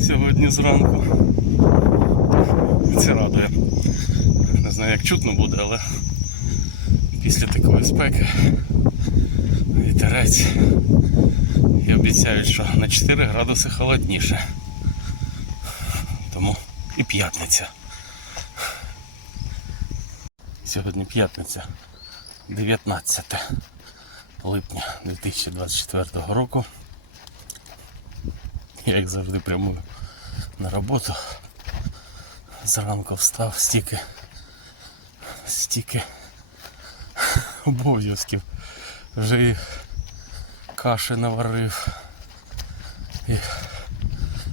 сьогодні зранку. Це радує. Не знаю, як чутно буде, але після такої спеки вітерець. І обіцяють, що на 4 градуси холодніше. Тому і п'ятниця. Сьогодні п'ятниця, 19 липня 2024 року. Я як завжди прямую на роботу. Зранку встав стільки, стільки обов'язків. Вже і каші наварив, і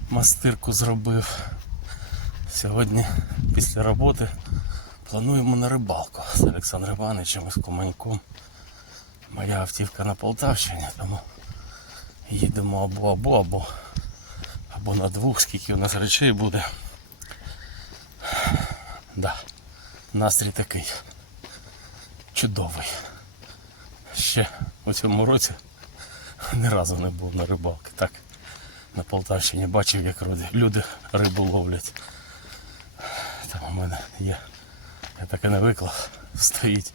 мастирку зробив. Сьогодні після роботи плануємо на рибалку з Олександром Івановичем і з Куманьком. Моя автівка на Полтавщині, тому їдемо або або або або на двох, скільки у нас речей буде. Да, настрій такий чудовий. Ще у цьому році ні разу не був на рибалки. Так, на Полтавщині бачив, як люди- рибу ловлять. Там у мене є. Я так і не виклав. Стоїть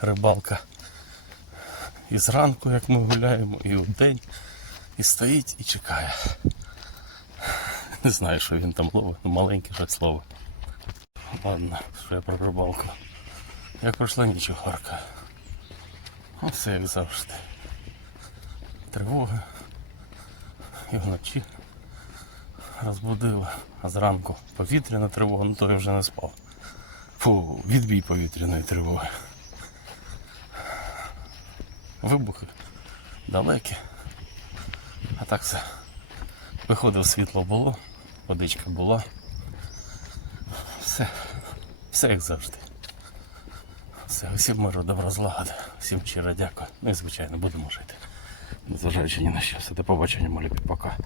рибалка. І зранку, як ми гуляємо, і вдень. І стоїть і чекає. Не знаю, що він там ловить, ну маленьке щось ловить. Ладно, що я про рибалку. Як пройшла ніч у Харкові. Оце як завжди. Тривоги. І вночі розбудили, а зранку повітряна тривога, ну то я вже не спав. Фу, відбій повітряної тривоги. Вибухи далекі. А так все. Виходив світло було, водичка була. Все, все як завжди. Все, усім миру, добра злагода, всім щиро дякую. Ну і звичайно, будемо жити. Незважаючи ні на що. Все, до побачення, молі, пока.